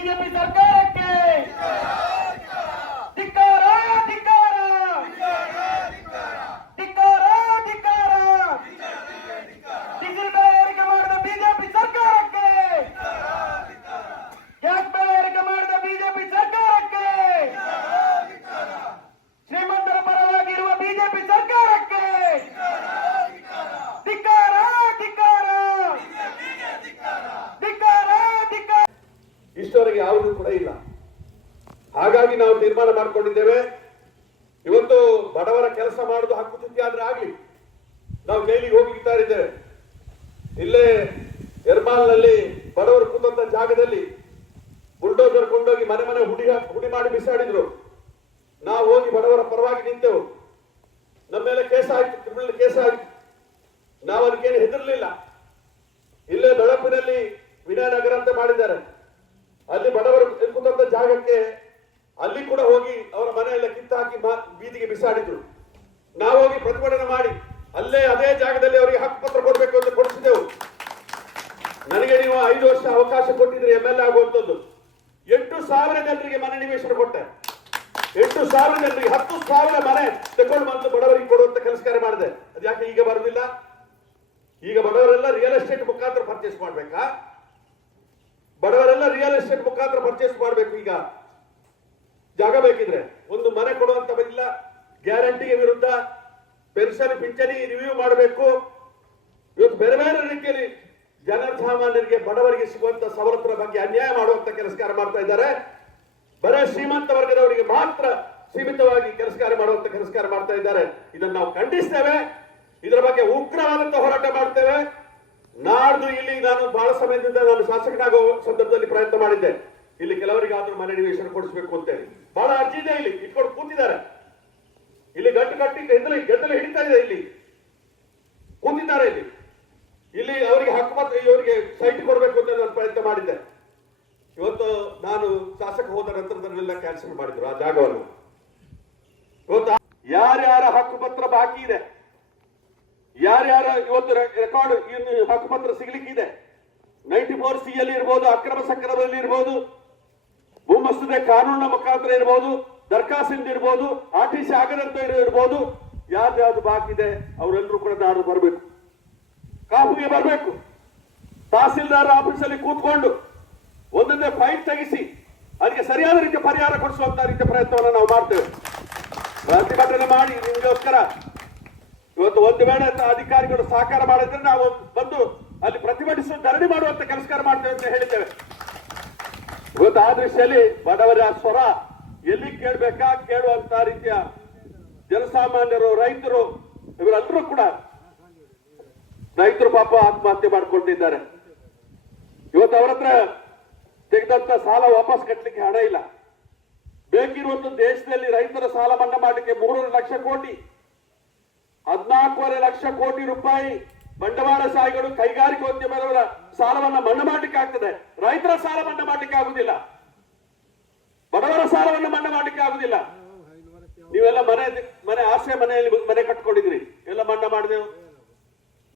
BJP ಸರ್ಕಾರಕ್ಕೆ ಧಿಕ್ಕಾರ ಧಿಕ್ಕಾರ ಧಿಕ್ಕಾರ ಧಿಕ್ಕಾರ ಡೀಸೆಲ್ ಬೆಲೆ ಏರಿಕೆ ಮಾಡಿದ ಬಿಜೆಪಿ ಸರ್ಕಾರಕ್ಕೆ ಗ್ಯಾಸ್ ಬೆಲೆ ಏರಿಕೆ ಮಾಡಿದ ಬಿಜೆಪಿ ಸರ್ಕಾರಕ್ಕೆ ಶ್ರೀಮಂತರ ಪರವಾಗಿರುವ ಬಿಜೆಪಿ ಸರ್ಕಾರಕ್ಕೆ ಧಿಕ್ಕಾರ ಧಿಕ್ಕಾರ ಧಿಕ್ಕಾರ ಧಿಕ್ಕಾರ. ಇಷ್ಟವರೆಗೆ ಯಾವುದೂ ಕೂಡ ಇಲ್ಲ. ಹಾಗಾಗಿ ನಾವು ತೀರ್ಮಾನ ಮಾಡಿಕೊಂಡಿದ್ದೇವೆ, ಇವತ್ತು ಬಡವರ ಕೆಲಸ ಮಾಡುವುದು ಹಕ್ಕುಚ್ಯುತಿ ಆದ್ರೆ ಆಗ್ಲಿ, ನಾವು ಜೈಲಿಗೆ ಹೋಗಿತಾ ಇದ್ದೇವೆ. ಇಲ್ಲೇ ಎರ್ಮಾಲ್ನಲ್ಲಿ ಬಡವರು ಕೂತಂತ ಜಾಗದಲ್ಲಿ ಬುಲ್ಡೋಸರ್ ಕೊಂಡೋಗಿ ಮನೆ ಮನೆ ಹುಡಿ ಮಾಡಿ ಬಿಸಾಡಿದ್ರು. ನಾವು ಹೋಗಿ ಬಡವರ ಪರವಾಗಿ ನಿಂತೆವು. ನಮ್ಮ ಮೇಲೆ ಕೇಸ್ ಆಯ್ತು, ಕ್ರಿಮಿನಲ್ ಕೇಸ್ ಆಯ್ತು. ನಾವು ಅದಕ್ಕೇನು ಹೆದರ್ಲಿಲ್ಲ. ಇಲ್ಲೇ ಬೆಳಪಿನಲ್ಲಿ ವಿನಯನಗರ ಅಂತ ಮಾಡಿದ್ದಾರೆ, ಅಲ್ಲಿ ಬಡವರು ಕೂತಂತ ಜಾಗಕ್ಕೆ ಅಲ್ಲಿ ಕೂಡ ಹೋಗಿ ಅವರ ಮನೆಯೆಲ್ಲ ಕಿತ್ತಾಕಿ ಬೀದಿಗೆ ಬಿಸಾಡಿದ್ರು. ನಾವು ಹೋಗಿ ಪ್ರತಿಭಟನೆ ಮಾಡಿ ಅಲ್ಲೇ ಅದೇ ಜಾಗದಲ್ಲಿ ಅವರಿಗೆ ಹಕ್ಕುಪತ್ರ ಕೊಡಬೇಕು ಅಂತ ಕೊಡಿಸಿದೆವು. ನನಗೆ ನೀವು 5 ವರ್ಷ ಅವಕಾಶ ಕೊಟ್ಟಿದ್ರೆ MLA ಆಗುವಂತದ್ದು. 8,000 ಜನರಿಗೆ ಮನೆ ನಿವೇಶನ ಕೊಟ್ಟೆ. 8,000 ಜನರಿಗೆ 10,000 ಮನೆ ತಗೊಂಡು ಬಂದು ಬಡವರಿಗೆ ಕೊಡುವಂತ ಕೆಲಸ ಕಾರ್ಯ ಮಾಡಿದೆ. ಅದು ಯಾಕೆ ಈಗ ಬರುವುದಿಲ್ಲ? ಈಗ ಬಡವರೆಲ್ಲ ರಿಯಲ್ ಎಸ್ಟೇಟ್ ಮುಖಾಂತರ ಪರ್ಚೇಸ್ ಮಾಡ್ಬೇಕಾ? ಬಡವರೆಲ್ಲ ರಿಯಲ್ ಎಸ್ಟೇಟ್ ಮುಖಾಂತರ ಪರ್ಚೇಸ್ ಮಾಡ್ಬೇಕು. ಈಗ ಜಾಗ ಬೇಕಿದ್ರೆ ಒಂದು ಮನೆ ಕೊಡುವಂತ ಇಲ್ಲ. ಗ್ಯಾರಂಟಿಗೆ ವಿರುದ್ಧ ಪೆನ್ಷನ್ ಪಿಂಚಣಿ ರಿವ್ಯೂ ಮಾಡಬೇಕು. ಇವತ್ತು ಬೇರೆ ಬೇರೆ ರೀತಿಯಲ್ಲಿ ಜನಸಾಮಾನ್ಯರಿಗೆ ಬಡವರಿಗೆ ಸಿಗುವಂತ ಸವಲತ್ತುಗಳ ಬಗ್ಗೆ ಅನ್ಯಾಯ ಮಾಡುವಂತ ಕೆಲಸ ಕಾರ್ಯ ಮಾಡ್ತಾ ಇದ್ದಾರೆ. ಬರೇ ಶ್ರೀಮಂತ ವರ್ಗದವರಿಗೆ ಮಾತ್ರ ಸೀಮಿತವಾಗಿ ಕೆಲಸ ಕಾರ್ಯ ಮಾಡುವಂತ ಕೆಲಸ ಕಾರ್ಯ ಮಾಡ್ತಾ ಇದ್ದಾರೆ. ಇದನ್ನು ನಾವು ಖಂಡಿಸ್ತೇವೆ. ಇದರ ಬಗ್ಗೆ ಉಗ್ರವಾದಂತ ಹೋರಾಟ ಮಾಡ್ತೇವೆ. ನಾಡ್ದು ಇಲ್ಲಿ ನಾನು ಬಹಳ ಸಮಯದಿಂದ ನಾನು ಶಾಸಕನಾಗುವ ಸಂದರ್ಭದಲ್ಲಿ ಪ್ರಯತ್ನ ಮಾಡಿದ್ದೆ. ಇಲ್ಲಿ ಕೆಲವರಿಗಾದ್ರೂ ಮನೆ ನಿವೇಶನ ಕೊಡಿಸಬೇಕು ಅಂತೇಳಿ ಬಹಳ ಅರ್ಜಿ ಇದೆ. ಇಲ್ಲಿ ಇಟ್ಕೊಂಡು ಕೂತಿದ್ದಾರೆ. ಇಲ್ಲಿ ಗಂಟು ಕಟ್ಟಿ ಗೆದ್ದಲು ಹಿಡಿತಾ ಇದೆ. ಇಲ್ಲಿ ಕೂತಿದ್ದಾರೆ. ಇಲ್ಲಿ ಅವರಿಗೆ ಹಕ್ಕುಪತ್ರ, ಇವರಿಗೆ ಸೈಟ್ ಕೊಡಬೇಕು ಅಂತ ನಾನು ಪ್ರಯತ್ನ ಮಾಡಿದ್ದೆ. ಇವತ್ತು ನಾನು ಶಾಸಕ ಹೋದ ನಂತರದಲ್ಲೆಲ್ಲ ಕ್ಯಾನ್ಸಲ್ ಮಾಡಿದ್ರು ಆ ಜಾಗವನ್ನು. ಇವತ್ತು ಯಾರ್ಯಾರ ಹಕ್ಕುಪತ್ರ ಬಾಕಿ ಇದೆ, ಯಾರ್ಯಾರ ಇವತ್ತು ರೆಕಾರ್ಡ್ ಇನ್ನು ಹಕ್ಕುಪತ್ರ ಸಿಗ್ಲಿಕ್ಕಿದೆ, 94C ಅಲ್ಲಿ ಇರ್ಬೋದು, ಅಕ್ರಮ ಸಕ್ರಮದಲ್ಲಿ ಇರ್ಬೋದು, ಭೂಮಸ್ತುದೆ ಕಾನೂನಿನ ಮುಖಾಂತರ ಇರ್ಬೋದು, ದರ್ಖಾಸ್ತಿಂದ ಇರ್ಬೋದು, RTC ಆಗದಂತ ಇರ್ಬೋದು, ಯಾವ್ದು ಬಾಕಿ ಇದೆ ಅವರೆಲ್ಲರೂ ಕೂಡ ನಾಡು ಬರಬೇಕು, ಕಾಪುಗೆ ಬರಬೇಕು. ತಹಸೀಲ್ದಾರ್ ಆಫೀಸಲ್ಲಿ ಕೂತ್ಕೊಂಡು ಒಂದೊಂದೇ ಫೈಲ್ ತೆಗಿಸಿ ಅದಕ್ಕೆ ಸರಿಯಾದ ರೀತಿಯ ಪರಿಹಾರ ಕೊಡಿಸುವಂತ ರೀತಿಯ ಪ್ರಯತ್ನವನ್ನು ನಾವು ಮಾಡ್ತೇವೆ. ಪ್ರತಿಭಟನೆ ಮಾಡಿ ನಿಮಗೋಸ್ಕರ ಇವತ್ತು ಒಂದು ವೇಳೆ ಅಧಿಕಾರಿಗಳು ಸಹಕಾರ ಮಾಡಿದ್ರೆ ನಾವು ಬಂದು ಅಲ್ಲಿ ಪ್ರತಿಭಟಿಸುವ ಧರಣಿ ಮಾಡುವಂತ ಕೆಲಸ ಮಾಡ್ತೇವೆ ಅಂತ ಹೇಳಿದ್ದೇವೆ. ಇವತ್ತು ಆ ದೃಷ್ಟಿಯಲ್ಲಿ ಬಡವರ ಸ್ವರ ಎಲ್ಲಿ ಕೇಳಬೇಕಾ ಕೇಳುವಂತ ರೀತಿಯ ಜನಸಾಮಾನ್ಯರು, ರೈತರು, ಇವರೆಲ್ಲರೂ ಕೂಡ ರೈತರು ಪಾಪ ಆತ್ಮಹತ್ಯೆ ಮಾಡಿಕೊಂಡಿದ್ದಾರೆ. ಇವತ್ತು ಅವರ ಹತ್ರ ತೆಗೆದಂತ ಸಾಲ ವಾಪಸ್ ಕಟ್ಟಲಿಕ್ಕೆ ಹಣ ಇಲ್ಲ. ಬೇಕಿರುವಂತ ದೇಶದಲ್ಲಿ ರೈತರ ಸಾಲ ಮನ್ನಾ ಮಾಡಲಿಕ್ಕೆ 3 ಲಕ್ಷ ಕೋಟಿ, 14.5 ಲಕ್ಷ ಕೋಟಿ ರೂಪಾಯಿ ಬಂಡವಾಳಶಾಹಿಗಳು, ಕೈಗಾರಿಕೋದ್ಯಮದವರ ಸಾಲವನ್ನ ಮನ್ನಾ ಮಾಡಲಿಕ್ಕೆ ಆಗ್ತದೆ. ರೈತರ ಸಾಲ ಮನ್ನಾ ಮಾಡಲಿಕ್ಕೆ ಆಗುದಿಲ್ಲ, ಬಡವರ ಸಾಲವನ್ನು ಮನ್ನಾ ಮಾಡಲಿಕ್ಕೆ ಆಗುದಿಲ್ಲ. ನೀವೆಲ್ಲ ಮನೆ ಆಶ್ರಯ ಮನೆಯಲ್ಲಿ ಮನೆ ಕಟ್ಕೊಂಡಿದ್ರಿ.